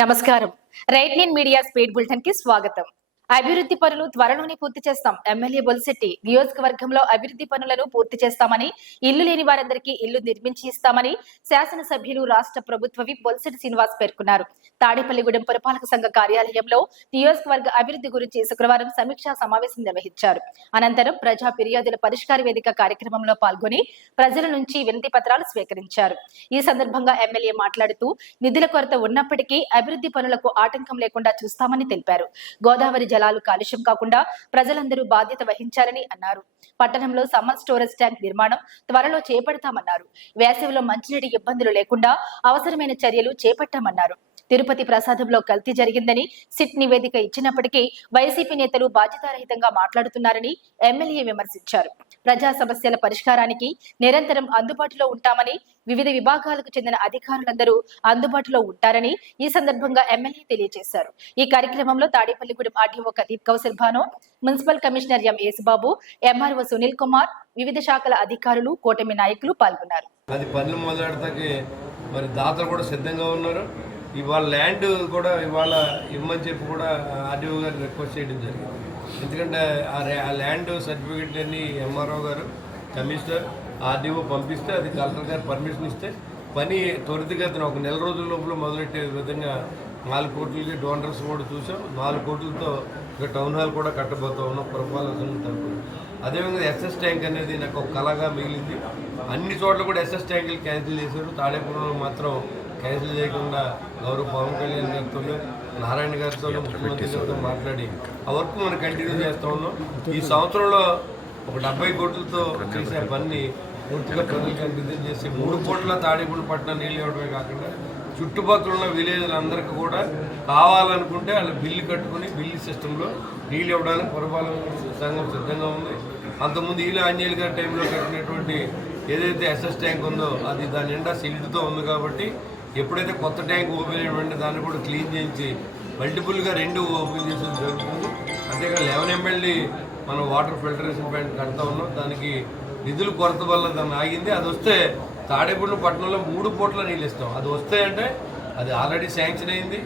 నమస్కారం. Right nine media speed bulletin కి స్వాగతం. అభివృద్ధి పనులు త్వరలోనే పూర్తి చేస్తాం. ఎమ్మెల్యే బొలిశెట్టి నియోజకవర్గంలో అభివృద్ధి పనులను పూర్తి చేస్తామని, ఇల్లు లేని వారందరికీ ఇల్లు నిర్మించి ఇస్తామని శాసనసభ్యులు రాష్ట్ర ప్రభుత్వ విప్ బొలిశెట్టి శ్రీనివాస్ పేర్కొన్నారు. తాడేపల్లిగూడెం పురపాలక సంఘ కార్యాలయంలో నియోజకవర్గ అభివృద్ధి గురించి శుక్రవారం సమీక్షా సమావేశం నిర్వహించారు. అనంతరం ప్రజా ఫిర్యాదుల పరిష్కార వేదిక కార్యక్రమంలో పాల్గొని ప్రజల నుంచి వినతి పత్రాలు స్వీకరించారు. ఈ సందర్భంగా ఎమ్మెల్యే మాట్లాడుతూ నిధుల కొరత ఉన్నప్పటికీ అభివృద్ధి పనులకు ఆటంకం లేకుండా చూస్తామని తెలిపారు. గోదావరి జలాలు కాలుష్యం కాకుండా ప్రజలందరూ బాధ్యత వహించాలని అన్నారు. పట్టణంలో సమ్మర్ స్టోరేజ్ ట్యాంక్ నిర్మాణం త్వరలో చేపడతామన్నారు. వేసవిలో మంచినీటి ఇబ్బందులు లేకుండా అవసరమైన చర్యలు చేపట్టామన్నారు. తిరుపతి ప్రసాదంలో కల్తీ జరిగిందని సిట్ నివేదిక ఇచ్చినప్పటికీ వైసీపీ నేతలు బాధ్యతారహితంగా మాట్లాడుతున్నారని ఎమ్మెల్యే విమర్శించారు. ప్రజా సమస్యల పరిష్కారానికి నిరంతరం అందుబాటులో ఉంటామని, వివిధ విభాగాలకు చెందిన అధికారులందరూ అందుబాటులో ఉంటారని ఈ సందర్భంగా ఎమ్మెల్యే తెలియజేశారు. ఈ కార్యక్రమంలో Tadepalligudem RDO Kadeep Kausar Bhanu, municipal commissioner M Yesubabu, MRO Sunil Kumar, వివిధ శాఖల అధికారులు, కూటమి నాయకులు పాల్గొన్నారు. అది పనులు మొదలెడతాకి మరి దాతలు కూడా సిద్ధంగా ఉన్నారు. ఇవాళ ల్యాండ్ కూడా ఇవాళ ఇవ్వమని చెప్పి కూడా ఆర్డీఓ గారు రిక్వెస్ట్ చేయడం జరిగింది. ఎందుకంటే ఆ ల్యాండ్ సర్టిఫికేట్ అని ఎంఆర్ఓ గారు, కమిషనర్, ఆర్డీఓ పంపిస్తే అది కలెక్టర్ గారు పర్మిషన్ ఇస్తే పని త్వరితగతిన ఒక నెల రోజుల లోపల మొదలెట్టే విధంగా 4 కోట్లకి డోనర్స్ కూడా చూసాం. 4 కోట్లతో టౌన్ హాల్ కూడా కట్టబోతా ఉన్నాం పురపాలక తరఫున. అదేవిధంగా ఎస్ఎస్ ట్యాంక్ అనేది నాకు ఒక కళగా మిగిలింది. అన్ని చోట్ల కూడా ఎస్ఎస్ ట్యాంకులు క్యాన్సిల్ చేశారు. తాడేపల్లిలో మాత్రం క్యాన్సిల్ చేయకుండా గౌరవ పవన్ కళ్యాణ్ గారితో, నారాయణ గారితో, ముఖ్యమంత్రి గారితో మాట్లాడి ఆ వర్క్ మనం కంటిన్యూ చేస్తూ ఉన్నాం. ఈ సంవత్సరంలో ఒక 70 కోట్లతో చేసే పని పూర్తిగా ప్రజలకు అంకితం చేసి 3 కోట్ల తాడేపల్లి పట్టణం నీళ్ళు ఇవ్వడమే కాకుండా చుట్టుపక్కల ఉన్న విలేజ్లందరికీ కూడా కావాలనుకుంటే వాళ్ళు బిల్లు కట్టుకుని బిల్లు సిస్టంలో నీళ్ళు ఇవ్వడానికి పురపాలక సంఘం సిద్ధంగా ఉంది. అంతకుముందు ఈల ఆంజనేయులు గారి టైంలో కట్టినటువంటి ఏదైతే ఎస్ఎస్ ట్యాంక్ ఉందో అది దాని నిండా సిల్ట్తో ఉంది. కాబట్టి ఎప్పుడైతే కొత్త ట్యాంక్ ఓపెన్ అయ్యేటువంటి దాన్ని కూడా క్లీన్ చేయించి మల్టిపుల్గా 2 ఓపెన్ చేసేది జరుగుతుంది. అంతేకాదు 11 MLD మనం వాటర్ ఫిల్టరేషన్ ప్లాంట్ కడతా ఉన్నాం. దానికి నిధుల కొరత వల్ల దాన్ని ఆగింది. అది వస్తే తాడేపల్లి పట్టణంలో 3 పూట్ల నీళ్ళు ఇస్తాం. అది వస్తాయంటే అది ఆల్రెడీ శాంక్షన్ అయింది.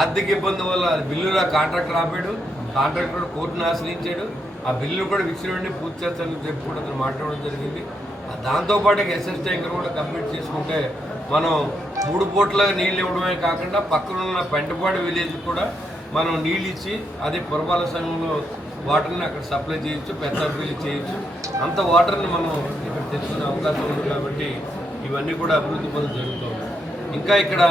ఆర్థిక ఇబ్బంది వల్ల బిల్లులో కాంట్రాక్టర్ ఆపాడు, కాంట్రాక్టర్ కోర్టును ఆశ్రయించాడు. ఆ బిల్లు కూడా విసిరివండి పూర్తి చేస్తానని చెప్పి కూడా అతను మాట్లాడడం జరిగింది. దాంతోపాటు ఎస్ఎస్ ట్యాంకర్ కూడా కంప్లీట్ చేసుకుంటే మనం 3 పూట్ల నీళ్ళు ఇవ్వడమే కాకుండా పక్కన ఉన్న పెంటపాడు విలేజ్ కూడా మనం నీళ్ళు ఇచ్చి అదే పురపాలక సంఘంలో వాటర్ని అక్కడ సప్లై చేయొచ్చు, పెద్దపల్లి చేయొచ్చు. అంత వాటర్ని మనం ఇక్కడ తెచ్చుకునే అవకాశం ఉంది. కాబట్టి ఇవన్నీ కూడా అభివృద్ధి పనులు జరుగుతుంది. ఇంకా ఇక్కడ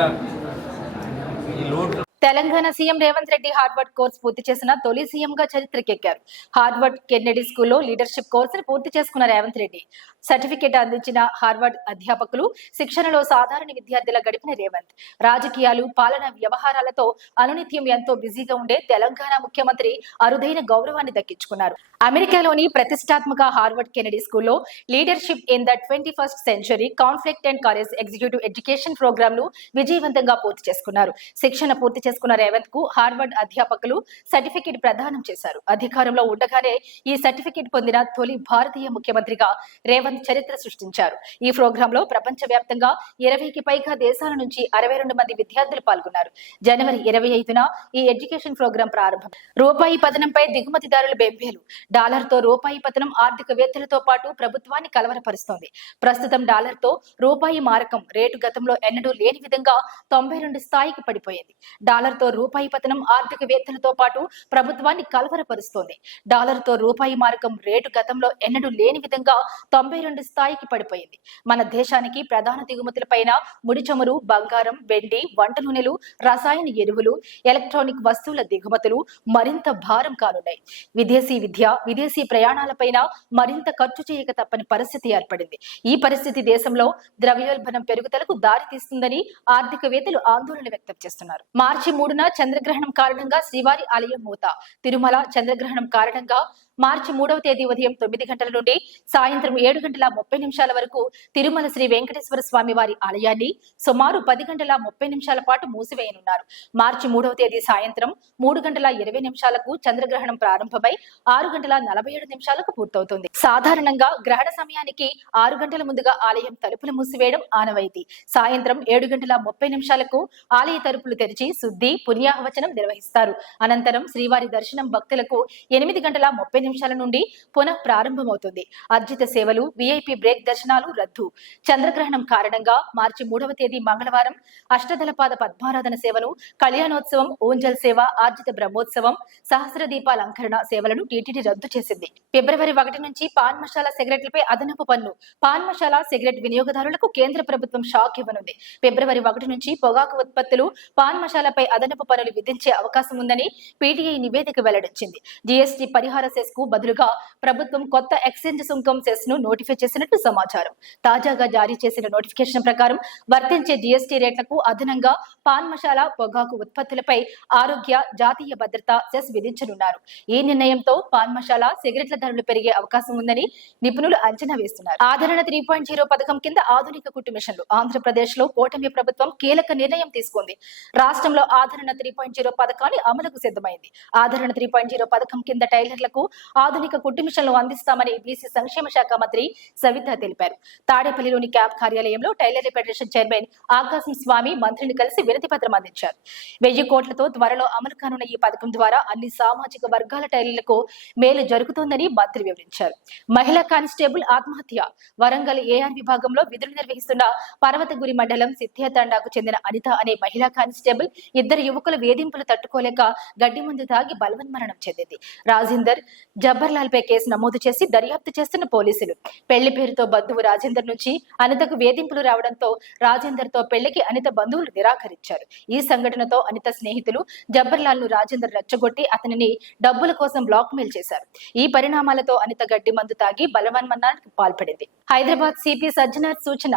ఈ లోటు Telangana CM Revanth Reddy Harvard course పూర్తి చేసిన తొలి సీఎంగా చరిత్రకెక్కారు. హార్వర్డ్ కెన్నెడీ స్కూల్లో లీడర్షిప్ కోర్సును పూర్తి చేసుకున్న రేవంత్ రెడ్డి సర్టిఫికేట్ అందించిన హార్వర్డ్ అధ్యాపకులు శిక్షణలో సాధారణ విద్యార్థుల గడిపిన రేవంత్ రాజకీయాలు, పాలనా వ్యవహారాలతో అనునిత్యం ఎంతో బిజీగా ఉండే తెలంగాణ ముఖ్యమంత్రి అరుదైన గౌరవాన్ని దక్కించుకున్నారు. అమెరికాలోని ప్రతిష్టాత్మక హార్వర్డ్ కెన్నెడీ స్కూల్లో leadership in the 21st century conflict and courage executive education programme ను విజయవంతంగా పూర్తి చేసుకున్నారు. శిక్షణ పూర్తి చేసుకున్న రేవంత్ కు హార్వర్డ్ అధ్యాపకులు సర్టిఫికేట్ ప్రదానం చేశారు. అధికారంలో ఉండగానే ఈ సర్టిఫికేట్ పొందిన తొలి భారతీయ ముఖ్యమంత్రిగా రేవంత్ చరిత్ర సృష్టించారు. ఈ ప్రోగ్రామ్ లో ప్రపంచ వ్యాప్తంగా 20కి పైగా దేశాల నుంచి 62 మంది విద్యార్థులు పాల్గొన్నారు. జనవరి 25న ఈ ఎడ్యుకేషన్ ప్రోగ్రాం ప్రారంభం. రూపాయి పతనంపై దిగుమతిదారుల బెంబేలు. డాలర్తో రూపాయి పతనం ఆర్థికవేత్తలతో పాటు ప్రభుత్వాన్ని కలవరపరుస్తోంది. ప్రస్తుతం డాలర్తో రూపాయి మారకం రేటు గతంలో ఎన్నడూ లేని విధంగా 92 స్థాయికి పడిపోయింది. డాలర్తో రూపాయి పతనం ఆర్థికవేత్తలతో పాటు ప్రభుత్వాన్ని కలవరపరుస్తోంది. డాలర్తో రూపాయి మారకం రేటు గతంలో ఎన్నడూ లేని విధంగా 92 స్థాయికి పడిపోయింది. మన దేశానికి ప్రధాన దిగుమతులపైన ముడి చమురు, బంగారం, వెండి, వంట నూనెలు, రసాయన ఎరువులు, ఎలక్ట్రానిక్ వస్తువుల దిగుమతులు మరింత భారం కానున్నాయి. విదేశీ విద్య, విదేశీ ప్రయాణాలపైన మరింత ఖర్చు చేయక తప్పని పరిస్థితి ఏర్పడింది. ఈ పరిస్థితి దేశంలో ద్రవ్యోల్బణం పెరుగుదలకు దారి తీస్తుందని ఆర్థికవేత్తలు ఆందోళన వ్యక్తం చేస్తున్నారు. మార్చి 3న చంద్రగ్రహణం కారణంగా శ్రీవారి ఆలయం మూత. తిరుమల చంద్రగ్రహణం కారణంగా మార్చి 3వ తేదీ ఉదయం 9 గంటల నుండి సాయంత్రం 7:30 వరకు తిరుమల శ్రీ వెంకటేశ్వర స్వామి వారి ఆలయాన్ని సుమారు 10:30 పాటు మూసివేయనున్నారు. మార్చి 3వ తేదీ సాయంత్రం 3:20 చంద్రగ్రహణం ప్రారంభమై 6:47 పూర్తవుతుంది. సాధారణంగా గ్రహణ సమయానికి 6 గంటల ముందుగా ఆలయం తలుపులు మూసివేయడం ఆనవాయితీ. సాయంత్రం 7:30 ఆలయ తలుపులు తెరిచి శుద్ధి పుణ్యాహవచనం నిర్వహిస్తారు. అనంతరం శ్రీవారి దర్శనం భక్తులకు 8:30 నుండి పునః ప్రారంభమవుతుంది. అర్జిత సేవలు, విఐపి బ్రేక్ దర్శనాలు రద్దు. చంద్రగ్రహణం కారణంగా మార్చి 3వ తేదీ మంగళవారం అష్టదళపాద పద్మారాధన సేవను, కళ్యాణోత్సవం, ఓంజల్ సేవ, ఆర్జిత బ్రహ్మోత్సవం, సహస్ర దీపాలంకరణ సేవలను టీటీడీ రద్దు చేసింది. ఫిబ్రవరి 1 నుంచి పాన్ మసాలా సిగరెట్లపై అదనపు పన్ను. పాన్ మసాలా సిగరెట్ వినియోగదారులకు కేంద్ర ప్రభుత్వం షాక్ ఇవ్వనుంది. ఫిబ్రవరి 1 నుంచి పొగాకు ఉత్పత్తులు, పాన్ మసాలాపై అదనపు పన్నులు విధించే అవకాశం ఉందని పీటీఐ నివేదిక వెల్లడించింది. జీఎస్టీ పరిహార సెస్ కు బదులుగా ప్రభుత్వం కొత్త ఎక్స్చేంజ్ సుంకం సెస్ ను నోటిఫై చేసినట్టు సమాచారం. తాజాగా జారీ చేసిన నోటిఫికేషన్ ప్రకారం వర్తించే జీఎస్టీ రేట్లకు అదనంగా పాన్ మసాలా, పొగాకు ఉత్పత్తులపై ఆరోగ్య, జాతీయ భద్రత సెస్ విధించనున్నారు. ఈ నిర్ణయంతో పాన్ మసాలా, సిగరెట్ల ధరలు పెరిగే అవకాశం ఉందని నిపుణులు అంచనా వేస్తున్నారు. ఆదరణ 3.0 పథకం కింద ఆధునిక కుట్టు మిషన్లు. ఆంధ్రప్రదేశ్ లో కూటమి ప్రభుత్వం కీలక నిర్ణయం తీసుకుంది. రాష్ట్రంలో ఆదరణ 3.0 పథకాన్ని అమలుకు సిద్ధమైంది. ఆదరణ 3.0 పథకం కింద టైలర్లకు ఆధునిక కుట్టు మిషన్లు అందిస్తామని బీసీ సంక్షేమ శాఖ మంత్రి సవిత తెలిపారు. తాడేపల్లిలోని క్యాబ్ కార్యాలయంలో టైలర్ల ఫెడరేషన్ చైర్మన్ ఆకాశం స్వామి మంత్రిని కలిసి వినతి పత్రం అందించారు. 1000 కోట్లతో త్వరలో అమలు కానున్న ఈ పథకం ద్వారా అన్ని సామాజిక వర్గాల టైలర్లకు మేలు జరుగుతోందని మంత్రి వివరించారు. మహిళా కానిస్టేబుల్ ఆత్మహత్య. వరంగల్ ఏఆర్ విభాగంలో విధులు నిర్వహిస్తున్న పర్వతగురి మండలం సిద్ధియా తండాకు చెందిన అనిత అనే మహిళా కానిస్టేబుల్ 2 యువకుల వేధింపులు తట్టుకోలేక గడ్డి ముందు తాగి బలవన్మరణం చెందింది. రాజేందర్, జబ్బర్లాల్ పై కేసు నమోదు చేసి దర్యాప్తు చేస్తున్న పోలీసులు. పెళ్లి పేరుతో బంధువు రాజేందర్ నుంచి అనితకు వేధింపులు రావడంతో రాజేందర్ తో పెళ్లికి అనిత బంధువులు నిరాకరించారు. ఈ సంఘటనతో అనిత స్నేహితులు జబ్బర్లాల్ ను రాజేందర్ రెచ్చగొట్టి అతనిని డబ్బుల కోసం బ్లాక్ మెయిల్ చేశారు. ఈ పరిణామాలతో అనిత గడ్డి మందు తాగి బలవన్మరణానికి పాల్పడింది. హైదరాబాద్ సిపి సజ్జనార్ సూచన.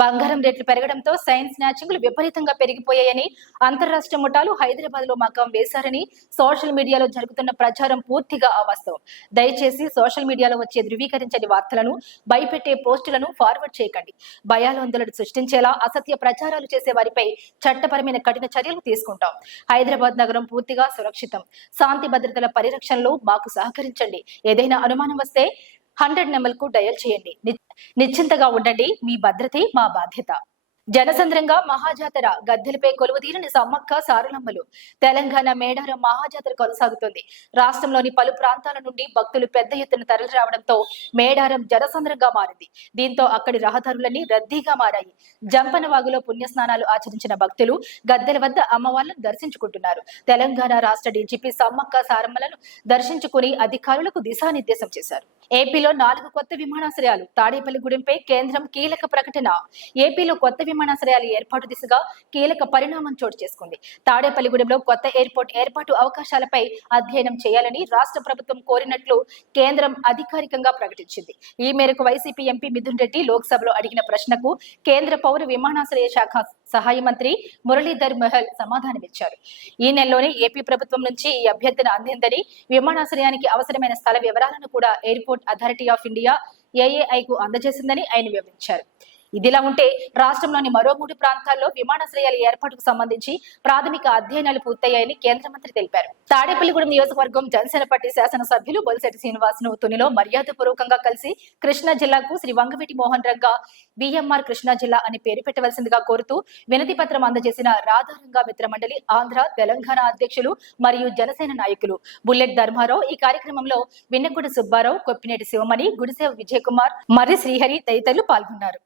బంగారం రేట్లు పెరగడంతో సైన్స్ స్నాచింగ్లు విపరీతంగా పెరిగిపోయాయని, అంతర్రాష్ట్ర ముఠాలు హైదరాబాద్ లో మకాం వేశారని సోషల్ మీడియాలో జరుగుతున్న ప్రచారం పూర్తిగా అవాస్తవం. దయచేసి సోషల్ మీడియాలో వచ్చే ధృవీకరించని వార్తలను, భయపెట్టే పోస్టులను ఫార్వర్డ్ చేయకండి. భయాందోళనలు సృష్టించేలా అసత్య ప్రచారాలు చేసే వారిపై చట్టపరమైన కఠిన చర్యలు తీసుకుంటాం. హైదరాబాద్ నగరం పూర్తిగా సురక్షితం. శాంతి భద్రతల పరిరక్షణలో మాకు సహకరించండి. ఏదైనా అనుమానం వస్తే 100 నెంబర్కు డయల్ చేయండి. నిశ్చింతగా ఉండండి. మీ భద్రతే మా బాధ్యత. జనసంద్రంగా మహాజాతర. గద్దెలపై కొలువుదీరిన సమ్మక్క సారలమ్మలు. తెలంగాణ మేడారం మహాజాతర కొనసాగుతుంది. రాష్ట్రంలోని పలు ప్రాంతాల నుండి భక్తులు పెద్ద ఎత్తున తరలి రావడంతో మేడారం జనసంద్రంగా మారింది. దీంతో అక్కడి రహదారులన్నీ రద్దీగా మారాయి. జంపనవాగులో పుణ్యస్నానాలు ఆచరించిన భక్తులు గద్దెల వద్ద అమ్మవార్లను దర్శించుకుంటున్నారు. తెలంగాణ రాష్ట్ర డీజీపీ సమ్మక్క సారమ్మలను దర్శించుకుని అధికారులకు దిశానిర్దేశం చేశారు. ఏపీలో 4 కొత్త విమానాశ్రయాలు. తాడేపల్లిగూడెంపై కేంద్రం కీలక ప్రకటన. ఏపీలో కొత్త విమానాశ్రయాల ఏర్పాటు దిశగా కీలక పరిణామం చోటు చేసుకుంది. తాడేపల్లిగూడెంలో కొత్త ఎయిర్పోర్ట్ ఏర్పాటు అవకాశాలపై అధ్యయనం చేయాలని రాష్ట్ర ప్రభుత్వం కోరినట్లు కేంద్రం అధికారికంగా ప్రకటించింది. ఈ మేరకు వైసీపీ ఎంపీ మిథున్ రెడ్డి లోక్సభలో అడిగిన ప్రశ్నకు కేంద్ర పౌర విమానాశ్రయ శాఖ సహాయ మంత్రి మురళీధర్ మెహల్ సమాధానమిచ్చారు. ఈ నెలలోనే ఏపీ ప్రభుత్వం నుంచి ఈ అభ్యర్థన అందిందని, విమానాశ్రయానికి అవసరమైన స్థల వివరాలను కూడా ఎయిర్పోర్ట్ అథారిటీ ఆఫ్ ఇండియా ఏఏఐకు అందజేసిందని ఆయన వివరించారు. ఇదిలా ఉంటే రాష్ట్రంలోని మరో 3 ప్రాంతాల్లో విమానాశ్రయాల ఏర్పాటుకు సంబంధించి ప్రాథమిక అధ్యయనాలు పూర్తయ్యాయని కేంద్ర మంత్రి తెలిపారు. తాడేపల్లిగూడెం నియోజకవర్గం జనసేన పార్టీ శాసనసభ్యులు బొలిశెట్టి శ్రీనివాస్ ను తునిలో మర్యాదపూర్వకంగా కలిసి కృష్ణా జిల్లాకు శ్రీ వంగవీటి మోహన్ రంగా విఎంఆర్ కృష్ణా జిల్లా అని పేరు పెట్టవలసిందిగా కోరుతూ వినతి పత్రం అందజేసిన రాధారంగా మిత్ర మండలి ఆంధ్ర, తెలంగాణ అధ్యక్షులు మరియు జనసేన నాయకులు బుల్లెట్ ధర్మారావు, ఈ కార్యక్రమంలో విన్నెగూడ సుబ్బారావు, కొప్పినేటి శివమణి, గుడిసేవ విజయ్ కుమార్, మర్రి శ్రీహరి తదితరులు పాల్గొన్నారు.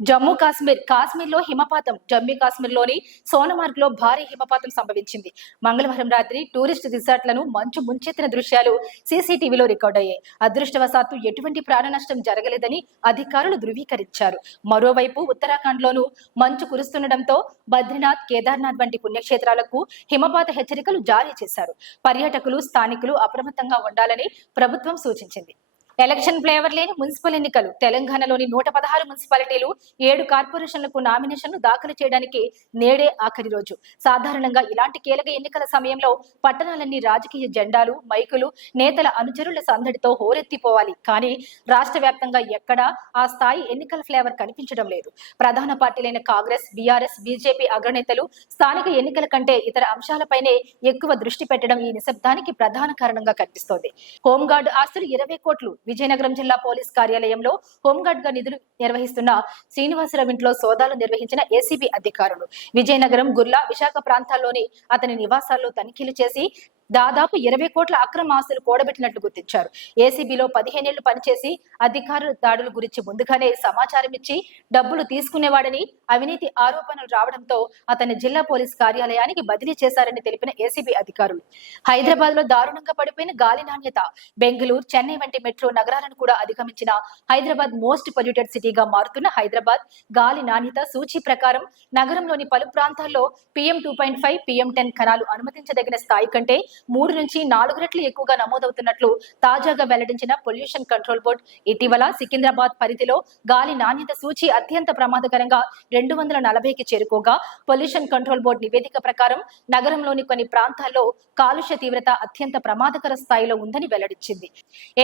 జమ్మూ కాశ్మీర్లో హిమపాతం. జమ్మూ కాశ్మీర్లోని సోనమార్గ్ లో భారీ హిమపాతం సంభవించింది. మంగళవారం రాత్రి టూరిస్ట్ రిసార్ట్లను మంచు ముంచెత్తిన దృశ్యాలు సీసీటీవీలో రికార్డయ్యాయి. అదృష్టవశాత్తు ఎటువంటి ప్రాణ నష్టం జరగలేదని అధికారులు ధృవీకరించారు. మరోవైపు ఉత్తరాఖండ్ లోనూ మంచు కురుస్తుండటంతో బద్రీనాథ్, కేదార్నాథ్ వంటి పుణ్యక్షేత్రాలకు హిమపాత హెచ్చరికలు జారీ చేశారు. పర్యాటకులు, స్థానికులు అప్రమత్తంగా ఉండాలని ప్రభుత్వం సూచించింది. ఎలక్షన్ ఫ్లేవర్ లేని మున్సిపల్ ఎన్నికలు తెలంగాణలోని 116 మున్సిపాలిటీలు 7 కార్పొరేషన్లకు నామినేషన్లు దాఖలు చేయడానికి నేడే ఆఖరి రోజు. సాధారణంగా ఇలాంటి కీలక ఎన్నికల సమయంలో పట్టణాలన్నీ రాజకీయ జెండాలు, మైకులు, నేతల అనుచరుల సందడితో హోరెత్తిపోవాలి. కానీ రాష్ట్ర వ్యాప్తంగా ఎక్కడా ఆ స్థాయి ఎన్నికల ఫ్లేవర్ కనిపించడం లేదు. ప్రధాన పార్టీలైన కాంగ్రెస్, బీఆర్ఎస్, బీజేపీ అగ్రనేతలు స్థానిక ఎన్నికల కంటే ఇతర అంశాలపైనే ఎక్కువ దృష్టి పెట్టడం ఈ నిశ్శబ్దానికి ప్రధాన కారణంగా కనిపిస్తోంది. హోంగార్డు ఆస్తులు 20 కోట్లు. విజయనగరం జిల్లా పోలీస్ కార్యాలయంలో హోంగార్డ్ గా నిధులు నిర్వహిస్తున్న శ్రీనివాసరావు ఇంట్లో సోదాలు నిర్వహించిన ఏసీబీ అధికారులు విజయనగరం, గుర్లా, విశాఖ ప్రాంతాల్లోని అతని నివాసాల్లో తనిఖీలు చేసి దాదాపు 20 కోట్ల అక్రమ ఆస్తులు కూడబెట్టినట్లు గుర్తించారు. ఏసీబీలో 15 ఏళ్లు పనిచేసి అధికారుల దాడుల గురించి ముందుగానే సమాచారం ఇచ్చి డబ్బులు తీసుకునేవాడని అవినీతి ఆరోపణలు రావడంతో అతన్ని జిల్లా పోలీస్ కార్యాలయానికి బదిలీ చేశారని తెలిపిన ఏసీబీ అధికారులు హైదరాబాద్ లో దారుణంగా పడిపోయిన గాలి నాణ్యత, బెంగళూరు, చెన్నై వంటి మెట్రో నగరాలను కూడా అధిగమించిన హైదరాబాద్ మోస్ట్ పొల్యూటెడ్ సిటీగా మారుతున్న హైదరాబాద్ గాలి నాణ్యత సూచీ ప్రకారం నగరంలోని పలు ప్రాంతాల్లో PM 2.5, PM 10 కణాలు అనుమతించదగిన స్థాయి కంటే 3 నుంచి 4 రెట్లు ఎక్కువగా నమోదవుతున్నట్లు తాజాగా వెల్లడించిన పొల్యూషన్ కంట్రోల్ బోర్డు ఇటీవల సికింద్రాబాద్ పరిధిలో గాలి నాణ్యత సూచి అత్యంత ప్రమాదకరంగా 240కి చేరుకోగా పొల్యూషన్ కంట్రోల్ బోర్డు నివేదిక ప్రకారం నగరంలోని కొన్ని ప్రాంతాల్లో కాలుష్య తీవ్రత అత్యంత ప్రమాదకర స్థాయిలో ఉందని వెల్లడించింది.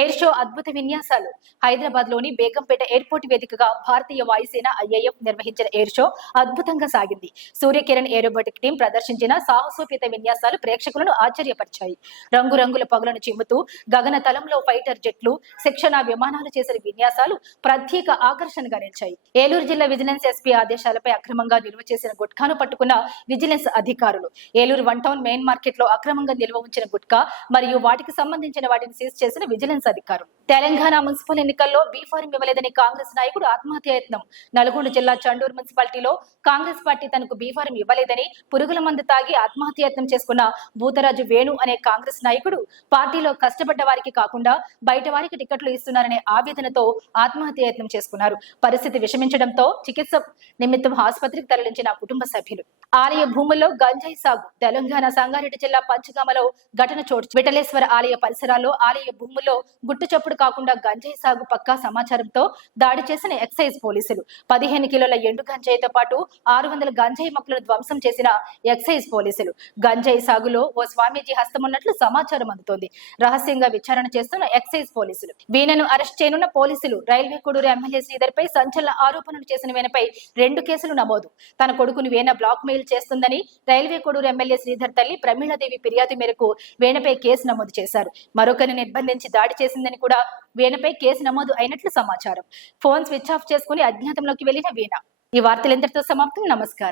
ఎయిర్ షో అద్భుత విన్యాసాలు హైదరాబాద్ లోని బేగంపేట ఎయిర్పోర్ట్ వేదికగా భారతీయ వాయుసేన IAF నిర్వహించిన ఎయిర్ షో అద్భుతంగా సాగింది. సూర్యకిరణ్ ఏరోబోటిక్ టీం ప్రదర్శించిన సాహసోపేత విన్యాసాలు ప్రేక్షకులను ఆశ్చర్యపరిచాయి. రంగురంగుల పొగలను చిమ్ముతూ గగన తలంలో ఫైటర్ జెట్లు, శిక్షణ విమానాలు చేసిన విన్యాసాలు ప్రత్యేక ఆకర్షణగా నిలిచాయి. ఏలూరు జిల్లా విజిలెన్స్ ఎస్పీ ఆదేశాలపై అక్రమంగా నిల్వ చేసిన గుట్కాను పట్టుకున్న విజిలెన్స్ అధికారులు ఏలూరు 1 టౌన్ మెయిన్ మార్కెట్ లో అక్రమంగా నిల్వ ఉంచిన గుట్కా మరియు వాటికి సంబంధించిన వాటిని సీజ్ చేసిన విజిలెన్స్ అధికారులు. తెలంగాణ మున్సిపల్ ఎన్నికల్లో బీఫారం ఇవ్వలేదని కాంగ్రెస్ నాయకుడు ఆత్మహత్యాయత్నం. నల్గొండ జిల్లా చండూరు మున్సిపాలిటీలో కాంగ్రెస్ పార్టీ తనకు బీఫారం ఇవ్వలేదని పురుగుల మందు తాగి ఆత్మహత్యాయత్నం చేసుకున్న భూతరాజు వేణు అనే కాంగ్రెస్ నాయకుడు పార్టీలో కష్టపడ్డ వారికి కాకుండా బయట వారికి టికెట్లు ఇస్తున్నారనే ఆవేదనతో ఆత్మహత్యాయత్నం చేసుకున్నారు. పరిస్థితి విషమించడంతో చికిత్స నిమిత్తం ఆసుపత్రికి తరలించిన కుటుంబ సభ్యులు. ఆలయ భూముల్లో గంజాయి సాగు తెలంగాణ సంగారెడ్డి జిల్లా పంచగామలో ఘటన చోటు. విఠలేశ్వర ఆలయ పరిసరాల్లో ఆలయ భూముల్లో గుట్టు చప్పుడు కాకుండా గంజాయి సాగు పక్కా సమాచారంతో దాడి చేసిన ఎక్సైజ్ పోలీసులు 15 కిలోల ఎండు గంజాయితో పాటు 600 గంజాయి మొక్కలను ధ్వంసం చేసిన ఎక్సైజ్ పోలీసులు. గంజాయి సాగులో ఓ స్వామీజీ హస్తమున్నట్లు సమాచారం అందుతోంది. రహస్యంగా విచారణ చేస్తున్న ఎక్సైజ్ పోలీసులు. వీణను అరెస్ట్ చేయనున్న పోలీసులు. రైల్వే కోడూరు ఎమ్మెల్యే శ్రీధర్ పై సంచలన ఆరోపణలు చేసిన వీణపై 2 కేసులు నమోదు. తన కొడుకును వీణ బ్లాక్ మెయిల్ చేస్తుందని రైల్వే కోడూరు ఎమ్మెల్యే శ్రీధర్ తల్లి ప్రమీళాదేవి ఫిర్యాదు మేరకు వీణపై కేసు నమోదు చేశారు. మరొకరిని నిర్బంధించి దాడి చేసిందని కూడా వీణపై కేసు నమోదు అయినట్లు సమాచారం. ఫోన్ స్విచ్ ఆఫ్ చేసుకుని అజ్ఞాతంలోకి వెళ్లిన వీణ. ఈ వార్తలు ఎంతటితో సమాప్తం. నమస్కారం.